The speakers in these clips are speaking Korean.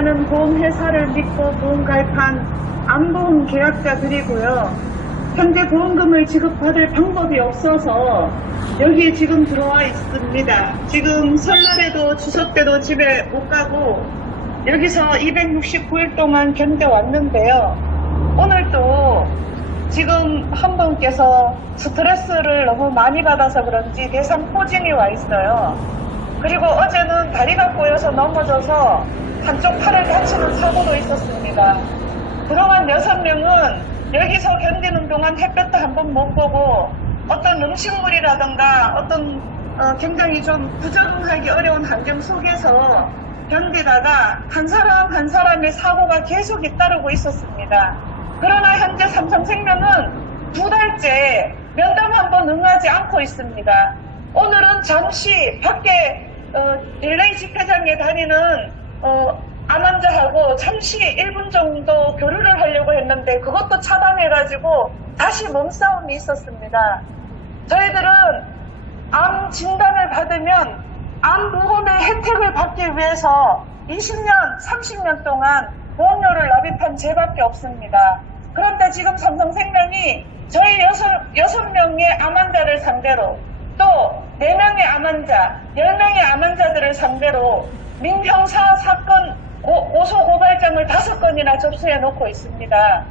안전하다는 보험회사를 믿고 보험 가입한 암보험 계약자들이고요. 현재 보험금을 지급받을 방법이 없어서 여기에 지금 들어와 있습니다. 지금 설날에도 추석 때도 집에 못 가고 여기서 269일 동안 견뎌왔는데요. 오늘도 지금 한 분께서 스트레스를 너무 많이 받아서 그런지 대상포진이 와 있어요. 그리고 어제는 다리가 꼬여서 넘어져서 한쪽 팔을 다치는 사고도 있었습니다. 그동안 6명은 여기서 견디는 동안 햇볕도 한번 못 보고 어떤 음식물이라든가 어떤 굉장히 좀 부적응하기 어려운 환경 속에서 견디다가 한 사람 한 사람의 사고가 계속 잇따르고 있었습니다. 그러나 현재 삼성생명은 2달째 면담 한번 응하지 않고 있습니다. 오늘은 잠시 밖에 릴레이 집회장에 다니는 암환자하고 잠시 1분 정도 교류를 하려고 했는데 그것도 차단해가지고 다시 몸싸움이 있었습니다. 저희들은 암 진단을 받으면 암보험의 혜택을 받기 위해서 20년, 30년 동안 보험료를 납입한 죄밖에 없습니다. 그런데 지금 삼성생명이 저희 6명의 암환자를 상대로 또 4명의 암환자, 10명의 암환자들을 상대로 민형사 사건 고소고발장을 5건이나 접수해 놓고 있습니다.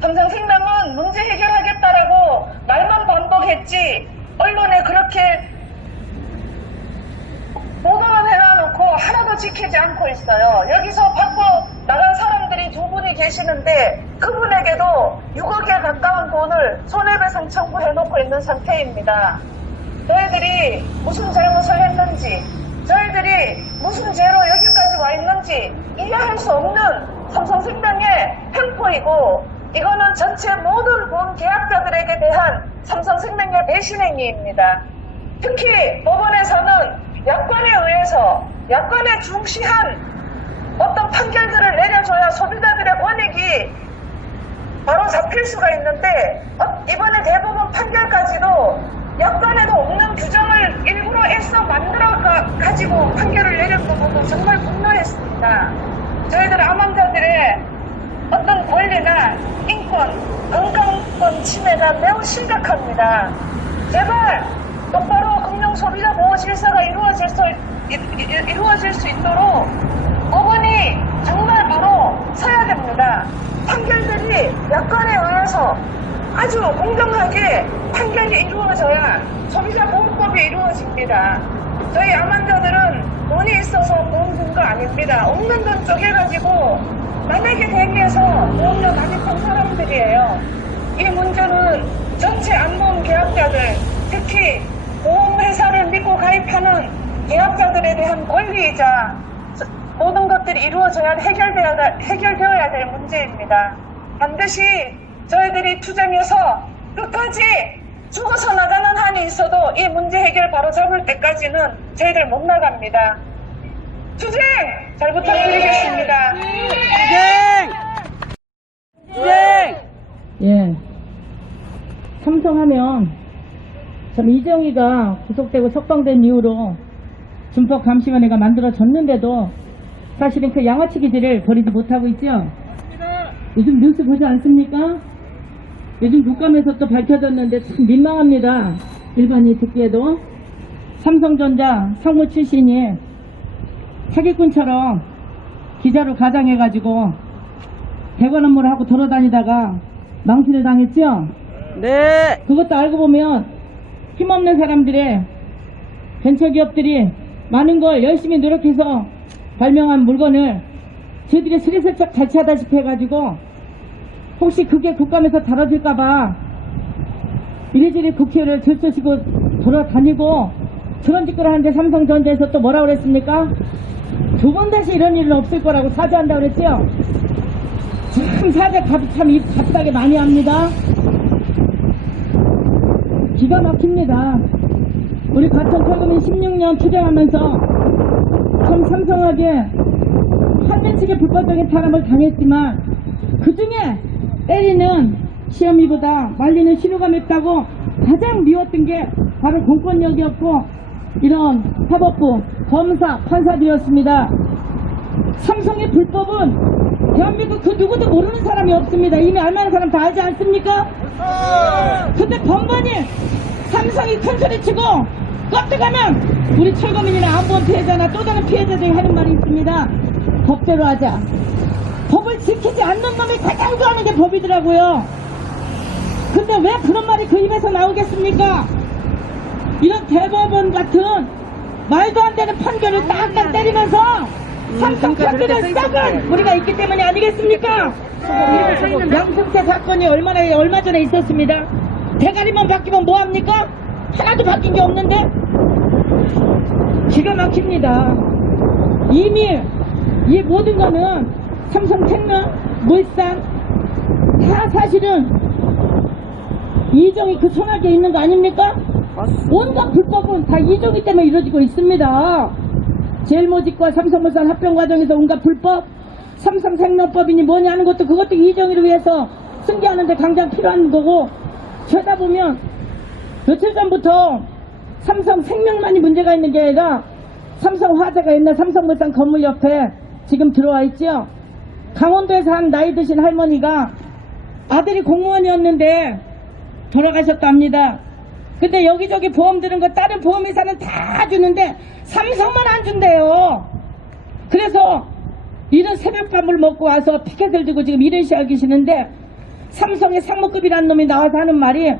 삼성생명은 문제 해결하겠다라고 말만 반복했지 언론에 그렇게 보도는 해놔놓고 하나도 지키지 않고 있어요. 여기서 밖으로 나간 사람들이 2분이 계시는데 그분에게도 6억에 가까운 돈을 손해배상 청구해놓고 있는 상태입니다. 저희들이 무슨 잘못을 했는지, 저희들이 무슨 죄로 여기까지 와 있는지 이해할 수 없는 삼성생명의 횡포이고 이거는 전체 모든 보험 계약자들에게 대한 삼성생명의 배신행위입니다. 특히 법원에서는 약관에 의해서 약관에 중시한 어떤 판결들을 내려줘야 소비자들의 권익이 바로 잡힐 수가 있는데 이번에 대법원 판결까지도 약관에도 없는 규정을 일부러 애써 만들어 가지고 판결을 내렸던 것도 정말 분노했습니다. 저희들 암환자들의 어떤 권리나 인권, 건강권 침해가 매우 심각합니다. 제발 똑바로 금융 소비자 보호 질서가 이루어질 수 있도록 법원이 정말 바로 서야 됩니다. 판결들이 약관에 의해서 아주 공정하게 판결이 이루어져야 소비자 보호법이 이루어집니다. 저희 암환자들은 돈이 있어서 보험 든 거 아닙니다. 없는 돈 쪼개가지고 남에게 대비해서 보험료 납입한 사람들이에요. 이 문제는 전체 암보험 계약자들, 특히 보험회사를 믿고 가입하는 계약자들에 대한 권리이자 모든 것들이 이루어져야 해결되어야 될 문제입니다. 반드시 저희들이 투쟁해서 끝까지 죽어서 나가는 한이 있어도 이 문제 해결 바로 잡을 때까지는 저희들 못 나갑니다. 투쟁 잘 부탁드리겠습니다. 투쟁! 예. 삼성하면 참 이정희가 구속되고 석방된 이후로 준법감시원회가 만들어졌는데도 사실은 그 양아치 기질을 버리지 못하고 있죠. 요즘 뉴스 보지 않습니까? 요즘 국감에서 또 밝혀졌는데 참 민망합니다. 일반인이 듣기에도. 삼성전자 상무 출신이 사기꾼처럼 기자로 가장해가지고 대관 업무를 하고 돌아다니다가 망신을 당했죠? 네. 그것도 알고 보면 힘없는 사람들의 벤처기업들이 많은 걸 열심히 노력해서 발명한 물건을 저희들이 스리슬쩍 자취하다시피 해가지고 혹시 그게 국감에서 다뤄질까봐 이리저리 국회를 들쑤시고 돌아다니고 저런 짓거리 하는데 삼성전자에서 또 뭐라고 그랬습니까? 2번 다시 이런 일은 없을 거라고 사죄한다고 그랬죠? 참 사죄 참 입 바쁘게 많이 합니다. 기가 막힙니다. 우리 같은 철거민 16년 투쟁하면서 참 삼성하게 한면측의 불법적인 탄압을 당했지만 그 중에 때리는 시험이보다 말리는 신호가 맵다고 가장 미웠던 게 바로 공권력이었고 이런 사법부, 검사, 판사들이었습니다. 삼성의 불법은 대한민국 그 누구도 모르는 사람이 없습니다. 이미 알만한 사람 다 알지 않습니까? 근데 번번이 삼성이 큰소리치고 껐들가면 우리 철거민이나 안보원 피해자나 또 다른 피해자들이 하는 말이 있습니다. 법대로 하자. 법을 지키지 않는 놈이 가장 좋아하는 게 법이더라고요. 근데 왜 그런 말이 그 입에서 나오겠습니까? 이런 대법원 같은 말도 안 되는 판결을 딱딱 때리면서 삼성 편들을 싹은 우리가 있기 때문에 아니겠습니까? 양승태 사건이 얼마 전에 있었습니다. 대가리만 바뀌면 뭐합니까? 하나도 바뀐 게 없는데 기가 막힙니다. 이미 이 모든 거는 삼성생명, 물산 다 사실은 이정이 그 손아귀에 있는 거 아닙니까? 온갖 불법은 다 이정이 때문에 이루어지고 있습니다. 제일모직과 삼성물산 합병 과정에서 온갖 불법, 삼성생명법이니 뭐니 하는 것도 그것도 이정이를 위해서 승계하는데 당장 필요한 거고, 죄다 보면 며칠 전부터 삼성생명만이 문제가 있는 게 아니라 삼성화재가 옛날 삼성물산 건물 옆에 지금 들어와 있죠. 강원도에서 한 나이 드신 할머니가 아들이 공무원이었는데 돌아가셨답니다. 근데 여기저기 보험 들은 거 다른 보험회사는 다 주는데 삼성만 안 준대요. 그래서 이런 새벽밥을 먹고 와서 피켓을 들고 지금 이런 시하고 계시는데, 삼성의 상무급이라는 놈이 나와서 하는 말이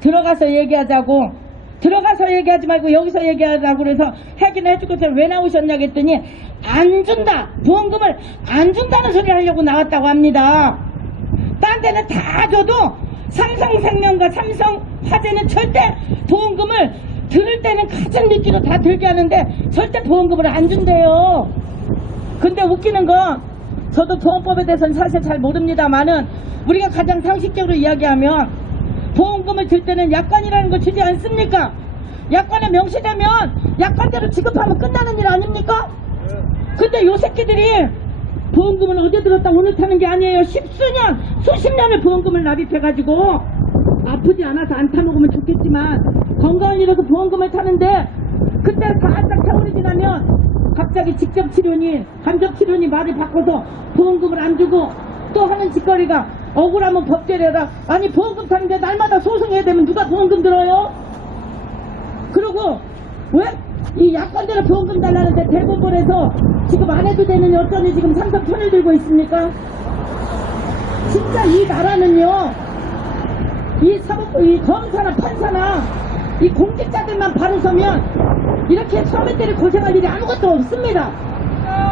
들어가서 얘기하자고, 들어가서 얘기하지 말고 여기서 얘기하자고 그래서 하기는 해줄 것처럼 왜 나오셨냐고 했더니 안 준다, 보험금을 안 준다는 소리 하려고 나왔다고 합니다. 딴 데는 다 줘도 삼성생명과 삼성화재는 절대 보험금을 들을 때는 가장 미끼로 다 들게 하는데 절대 보험금을 안 준대요. 근데 웃기는 건, 저도 보험법에 대해서는 사실 잘 모릅니다만은 우리가 가장 상식적으로 이야기하면 보험금을 들 때는 약관이라는 걸 주지 않습니까? 약관에 명시되면 약관대로 지급하면 끝나는 일 아닙니까? 근데 요 새끼들이 보험금을 어제 들었다 오늘 타는 게 아니에요. 십수년, 수십 년을 보험금을 납입해가지고 아프지 않아서 안 타먹으면 좋겠지만 건강을 잃어서 보험금을 타는데, 그때 살짝 세월이 지나면 갑자기 직접치료니 간접치료니 말을 바꿔서 보험금을 안 주고 또 하는 짓거리가 억울하면 법대로라. 아니 보험금 타는데 날마다 소송해야 되면 누가 보험금 들어요? 그리고 왜 이 약관대로 보험금 달라는데 대법원에서 지금 안 해도 되느니 어쩌니 지금 삼성 편을 들고 있습니까? 진짜 이 나라는요, 이 검사나 판사나 이 공직자들만 바로 서면 이렇게 서민들이 고생할 일이 아무것도 없습니다.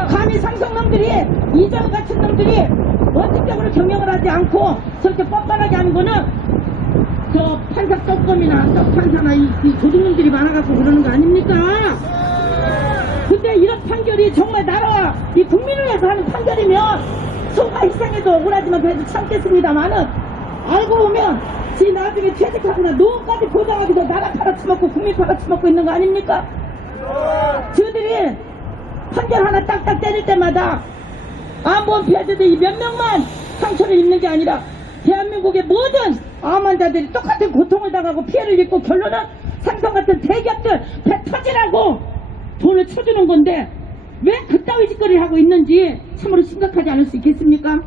감히 삼성놈들이, 이정 같은 놈들이 원칙적으로 경영을 하지 않고 저렇게 뻔뻔하게 하는 거는 저 판사 떡검이나 떡판사나 이 도둑놈들이 많아갖고 그러는 거 아닙니까? 근데 이런 판결이 정말 나라와 이 국민을 위해서 하는 판결이면 소가 희생해도 억울하지만 그래도 참겠습니다만은, 알고 보면 지 나중에 퇴직하거나 노후까지 보장하기 위해서 나라 팔아치먹고 국민 팔아치먹고 있는 거 아닙니까? 저들이 판결 하나 딱딱 때릴 때마다 암보험 피해자들이 몇 명만 상처를 입는 게 아니라 대한민국의 모든 암 환자들이 똑같은 고통을 당하고 피해를 입고, 결론은 삼성 같은 대기업들 배 터지라고 돈을 쳐주는 건데 왜 그따위 짓거리를 하고 있는지 참으로 심각하지 않을 수 있겠습니까?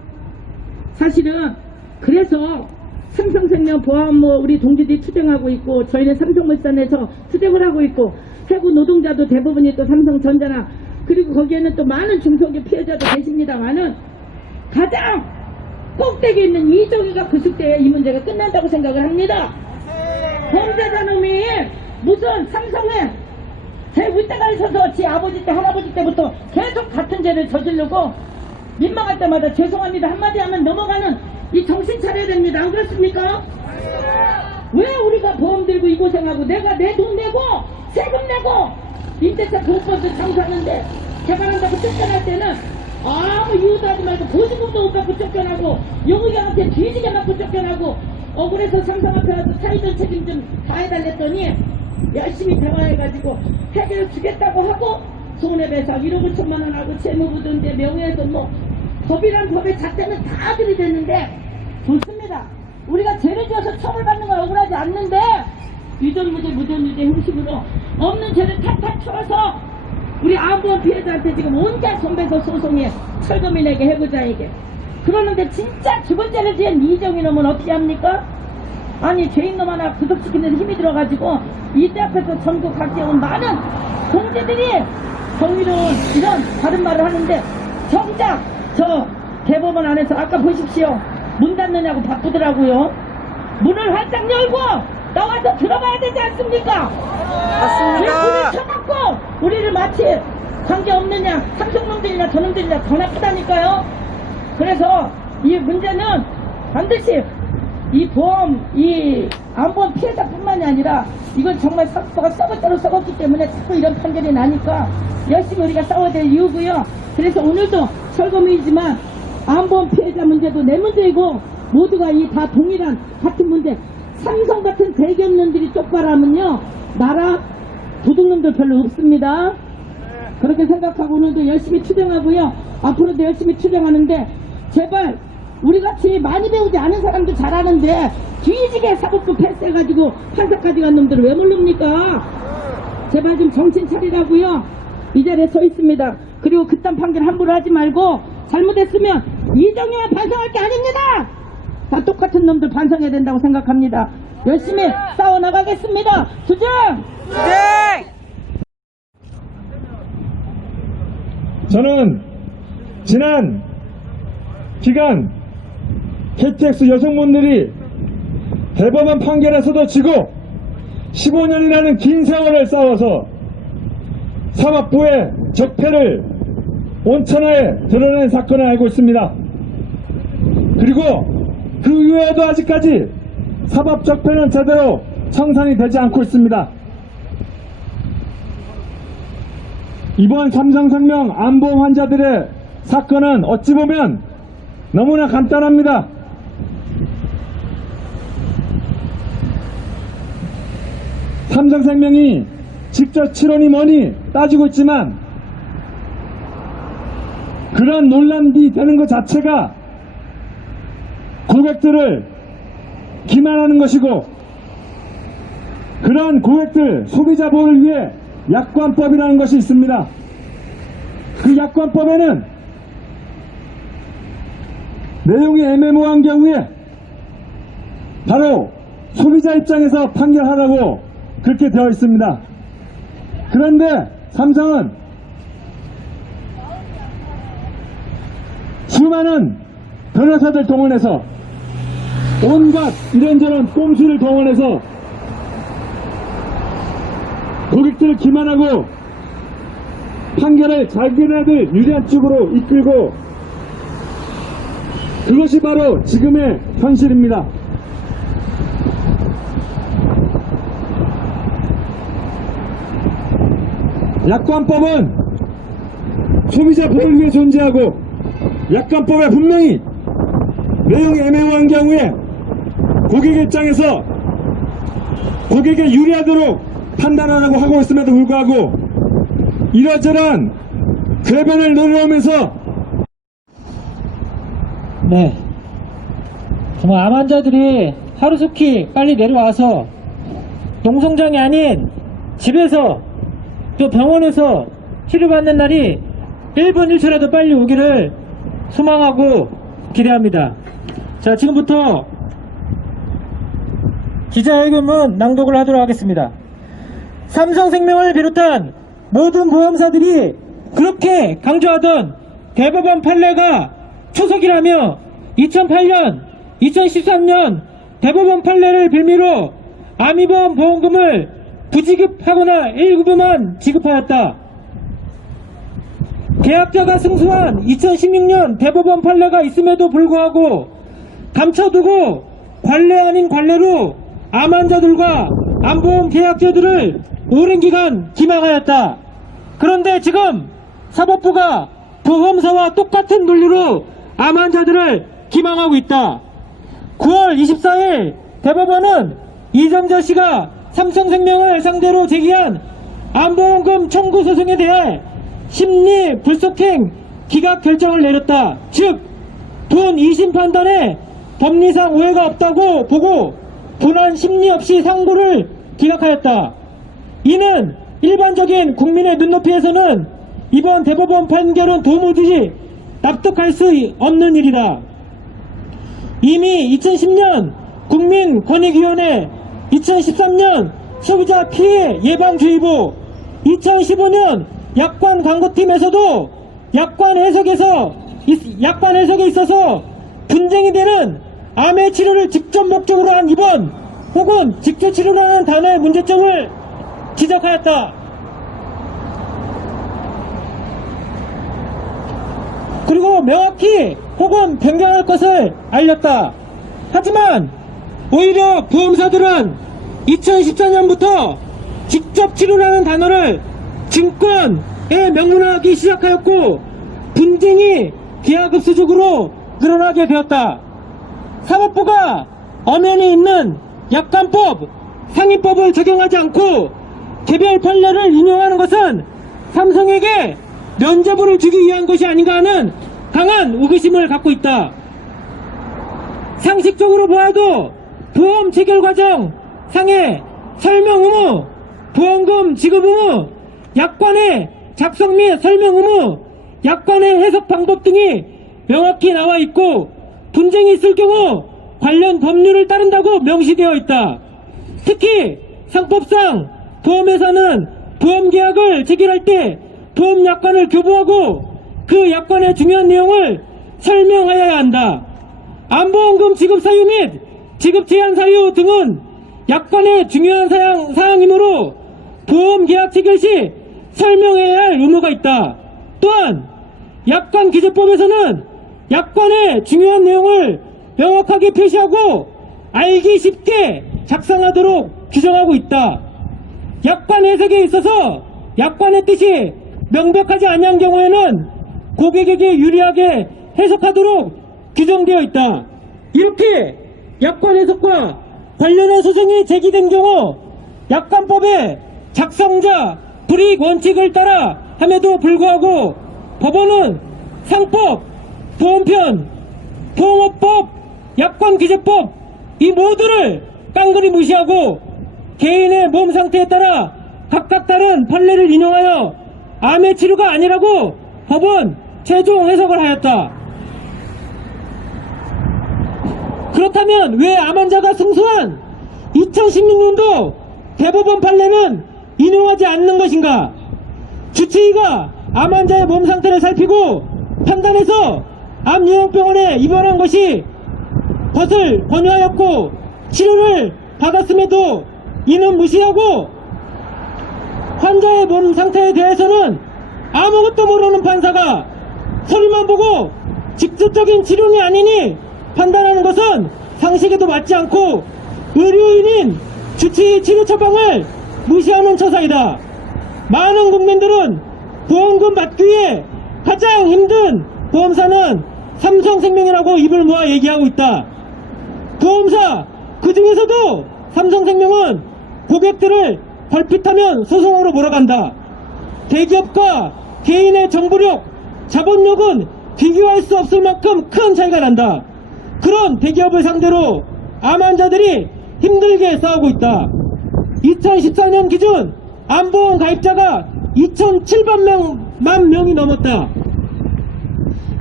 사실은 그래서 삼성생명 보안모 우리 동지들이 투쟁하고 있고, 저희는 삼성물산에서 투쟁을 하고 있고, 해고 노동자도 대부분이 또 삼성전자나, 그리고 거기에는 또 많은 중소기업 피해자도 계십니다만은 가장 꼭대기에 있는 이정희가 그럴 때에 이 문제가 끝난다고 생각을 합니다. 범죄자 놈이 무슨 삼성에 제 윗대가리 서서 지 아버지 때 할아버지 때부터 계속 같은 죄를 저지르고 민망할 때마다 죄송합니다 한마디 하면 넘어가는 이 정신 차려야 됩니다. 안 그렇습니까? 왜 우리가 보험 들고 이 고생하고 내가 내 돈 내고 세금 내고 임대차 보호법도 장사하는데 개발한다고 쫓겨날 때는 아무 이유도 하지 말고 보증금도 못 받고 쫓겨나고 영의경한테 뒤지게 맞고 쫓겨나고, 억울해서 삼성 앞에 와서 사회적 책임 좀 다해달랬더니 열심히 대화해가지고 해결을 주겠다고 하고 손해배상 1억 5천만 원 하고 채무부등재 명예훼손 뭐 법이란 법의 잣대는 다 들이댔는데 좋습니다. 우리가 죄를 지어서 처벌받는 건 억울하지 않는데 유전무죄 무전유죄 형식으로 없는 죄를 탁탁 쳐서 우리 암보험 피해자한테 지금 온갖 손배소 소송에 철거민에게 해고자에게 그러는데 진짜 죽은 죄를 지은 이정희 놈은 어떻게 합니까? 아니 죄인놈 하나 구속시키는 힘이 들어가지고 이때 앞에서 전국 각지에 온 많은 공제들이 정의로운 이런 다른 말을 하는데 정작 저 대법원 안에서 아까 보십시오. 문 닫느냐고 바쁘더라고요. 문을 활짝 열고 나와서 들어가야 되지 않습니까? 왜 문을 쳐닫고 우리를 마치 관계없느냐 삼성놈들이나 저놈들이나 더 나쁘다니까요. 그래서 이 문제는 반드시 이 보험, 이 암보험 피해자뿐만이 아니라 이건 정말 사법부가 썩었다로 썩었기 때문에 자꾸 이런 판결이 나니까 열심히 우리가 싸워야 될 이유고요. 그래서 오늘도 철거민이지만 암보험 피해자 문제도 내 문제이고 모두가 이 다 동일한 같은 문제. 삼성 같은 대기업놈들이 쪽발하면요 나라 도둑놈들 별로 없습니다. 그렇게 생각하고 오늘도 열심히 투쟁하고요. 앞으로도 열심히 투쟁하는데 제발 우리같이 많이 배우지 않은 사람도 잘하는데 뒤지게 사법부 패스해가지고 판사까지 간 놈들을 왜 모릅니까? 제발 좀 정신 차리라고요. 이 자리에 서 있습니다. 그리고 그딴 판결 함부로 하지 말고 잘못했으면 이정희만 반성할 게 아닙니다. 다 똑같은 놈들 반성해야 된다고 생각합니다. 열심히 싸워나가겠습니다. 투쟁! 저는 지난 기간 KTX 여성분들이 대법원 판결에서도 지고 15년이라는 긴 세월을 싸워서 사법부의 적폐를 온천하에 드러낸 사건을 알고 있습니다. 그리고 그 이후에도 아직까지 사법 적폐는 제대로 청산이 되지 않고 있습니다. 이번 삼성생명 암보험 환자들의 사건은 어찌 보면 너무나 간단합니다. 삼성생명이 직접 치료니 뭐니 따지고 있지만 그런 논란이 되는 것 자체가 고객들을 기만하는 것이고 그런 고객들 소비자 보호를 위해 약관법이라는 것이 있습니다. 그 약관법에는 내용이 애매모호한 경우에 바로 소비자 입장에서 판결하라고 그렇게 되어 있습니다. 그런데 삼성은 수많은 변호사들 동원해서 온갖 이런저런 꼼수를 동원해서 고객들을 기만하고 판결을 자기네들 유리한 쪽으로 이끌고 그것이 바로 지금의 현실입니다. 약관법은 소비자 보호를 위해 존재하고 약관법에 분명히 내용이 애매모호한 경우에 고객 입장에서 고객에 유리하도록 판단하라고 하고 있음에도 불구하고 이러저러한 궤변을 내려오면서 네, 정말 암 환자들이 하루속히 빨리 내려와서 농성장이 아닌 집에서 또 병원에서 치료받는 날이 1분 1초라도 빨리 오기를 소망하고 기대합니다. 자, 지금부터 기자회견문 낭독을 하도록 하겠습니다. 삼성생명을 비롯한 모든 보험사들이 그렇게 강조하던 대법원 판례가 초석이라며 2008년, 2013년 대법원 판례를 빌미로 암위보험 보험금을 부지급하거나 일부만 지급하였다. 계약자가 승소한 2016년 대법원 판례가 있음에도 불구하고 감춰두고 관례 아닌 관례로 암 환자들과 암보험 계약자들을 오랜 기간 기망하였다. 그런데 지금 사법부가 보험사와 똑같은 논리로 암 환자들을 기망하고 있다. 9월 24일 대법원은 이정자 씨가 삼성생명을 상대로 제기한 암보험금 청구 소송에 대해 심리 불속행 기각 결정을 내렸다. 즉, 본 2심 판단에 법리상 오해가 없다고 보고 분한 심리 없이 상고를 기각하였다. 이는 일반적인 국민의 눈높이에서는 이번 대법원 판결은 도무지 납득할 수 없는 일이다. 이미 2010년 국민권익위원회, 2013년 소비자 피해 예방주의보, 2015년 약관 광고팀에서도 약관 해석에 있어서 분쟁이 되는 암의 치료를 직접 목적으로 한 입원 혹은 직접 치료라는 단어의 문제점을 지적하였다. 그리고 명확히 혹은 변경할 것을 알렸다. 하지만 오히려 보험사들은 2014년부터 직접 치료라는 단어를 증권에 명문화하기 시작하였고 분쟁이 기하급수적으로 늘어나게 되었다. 사법부가 엄연히 있는 약관법, 상위법을 적용하지 않고 개별 판례를 인용하는 것은 삼성에게 면죄부를 주기 위한 것이 아닌가 하는 강한 의구심을 갖고 있다. 상식적으로 보아도 보험 체결 과정 상의 설명 의무, 보험금 지급 의무, 약관의 작성 및 설명 의무, 약관의 해석 방법 등이 명확히 나와 있고 분쟁이 있을 경우 관련 법률을 따른다고 명시되어 있다. 특히 상법상 보험회사는 보험계약을 체결할 때 보험약관을 교부하고 그 약관의 중요한 내용을 설명하여야 한다. 암보험금 지급 사유 및 지급 제한 사유 등은 약관의 중요한 사항이므로 보험계약 체결 시 설명해야 할 의무가 있다. 또한 약관기재법에서는 약관의 중요한 내용을 명확하게 표시하고 알기 쉽게 작성하도록 규정하고 있다. 약관 해석에 있어서 약관의 뜻이 명백하지 않은 경우에는 고객에게 유리하게 해석하도록 규정되어 있다. 이렇게 약관 해석과 관련한 소송이 제기된 경우 약관법의 작성자 불이익 원칙을 따라 함에도 불구하고 법원은 상법, 보험편, 보험업법, 약관기재법 이 모두를 깡그리 무시하고 개인의 몸 상태에 따라 각각 다른 판례를 인용하여 암의 치료가 아니라고 법은 최종 해석을 하였다. 그렇다면 왜 암 환자가 승소한 2016년도 대법원 판례는 인용하지 않는 것인가? 주치의가 암 환자의 몸 상태를 살피고 판단해서 암요양병원에 입원한 것이 것을 권유하였고 치료를 받았음에도 이는 무시하고 환자의 몸 상태에 대해서는 아무것도 모르는 판사가 서류만 보고 직접적인 치료는 아니니 판단하는 것은 상식에도 맞지 않고 의료인인 주치의 치료 처방을 무시하는 처사이다. 많은 국민들은 보험금 받기 위해 가장 힘든 보험사는 삼성생명이라고 입을 모아 얘기하고 있다. 보험사 그 중에서도 삼성생명은 고객들을 걸핏하면 소송으로 몰아간다. 대기업과 개인의 정보력, 자본력은 비교할 수 없을 만큼 큰 차이가 난다. 그런 대기업을 상대로 암 환자들이 힘들게 싸우고 있다. 2014년 기준 암보험 가입자가 2,700만 명이 넘었다.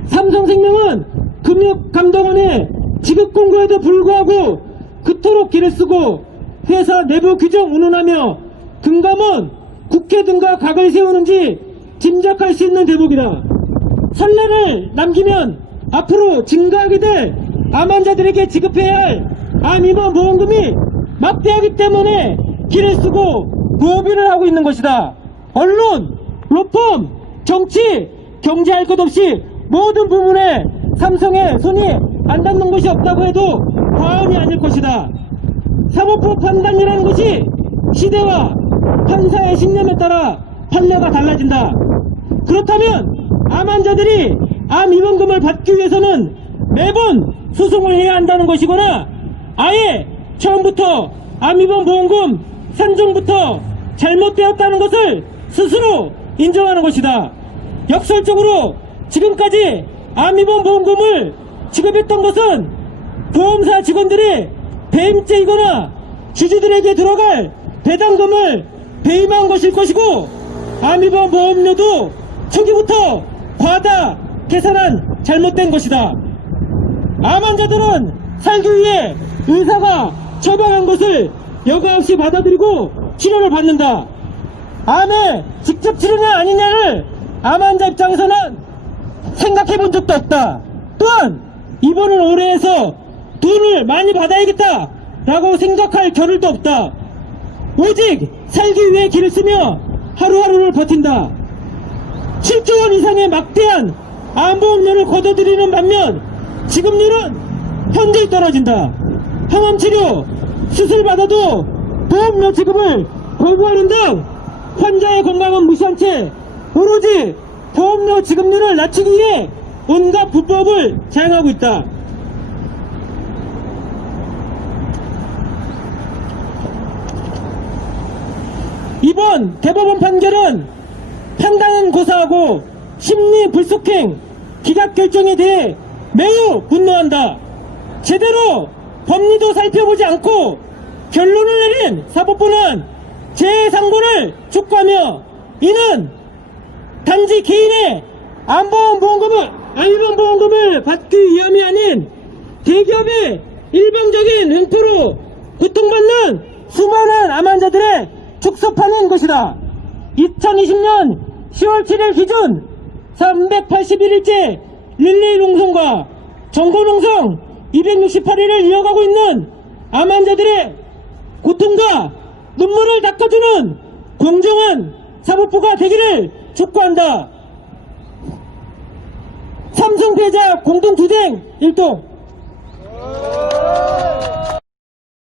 삼성생명은 금융감독원의 지급 공고에도 불구하고 그토록 길을 쓰고 회사 내부 규정 운운하며 금감원, 국회 등과 각을 세우는지 짐작할 수 있는 대목이다. 선례를 남기면 앞으로 증가하게 될 암 환자들에게 지급해야 할 암입원 보험금이 막대하기 때문에 길을 쓰고 로비를 하고 있는 것이다. 언론, 로펌, 정치, 경제할 것 없이 모든 부분에 삼성의 손이 안 닿는 것이 없다고 해도 과언이 아닐 것이다. 사법부 판단이라는 것이 시대와 판사의 신념에 따라 판례가 달라진다. 그렇다면 암 환자들이 암 입원금을 받기 위해서는 매번 소송을 해야 한다는 것이거나 아예 처음부터 암 입원 보험금 산정부터 잘못되었다는 것을 스스로 인정하는 것이다. 역설적으로 지금까지 암 입원 보험금을 지급했던 것은 보험사 직원들이 배임죄이거나 주주들에게 들어갈 배당금을 배임한 것일 것이고 암 입원 보험료도 초기부터 과다 계산한 잘못된 것이다. 암 환자들은 살기 위해 의사가 처방한 것을 여과 없이 받아들이고 치료를 받는다. 암의 직접 치료냐 아니냐를 암 환자 입장에서는 생각해 본 적도 없다. 또한 입원을 오래 해서 돈을 많이 받아야겠다 라고 생각할 겨를도 없다. 오직 살기 위해 길을 쓰며 하루하루를 버틴다. 7조 원 이상의 막대한 암보험료를 걷어들이는 반면 지급률은 현저히 떨어진다. 항암치료, 수술받아도 보험료 지급을 거부하는 등 환자의 건강은 무시한 채 오로지 보험료 지급률을 낮추기 위해 온갖 불법을 자행하고 있다. 이번 대법원 판결은 판단은 고사하고 심리 불속행 기각 결정에 대해 매우 분노한다. 제대로 법리도 살펴보지 않고 결론을 내린 사법부는 재상고를 촉구하며 이는 단지 개인의 암보험금을 받기 위함이 아닌 대기업의 일방적인 횡포로 고통받는 수많은 암 환자들의 촉섭하는 것이다. 2020년 10월 7일 기준 381일째 릴레이 농성과 정보 농성 268일을 이어가고 있는 암 환자들의 고통과 눈물을 닦아주는 공정한 사법부가 되기를 촉구한다. 삼성 패자 공동투쟁 일동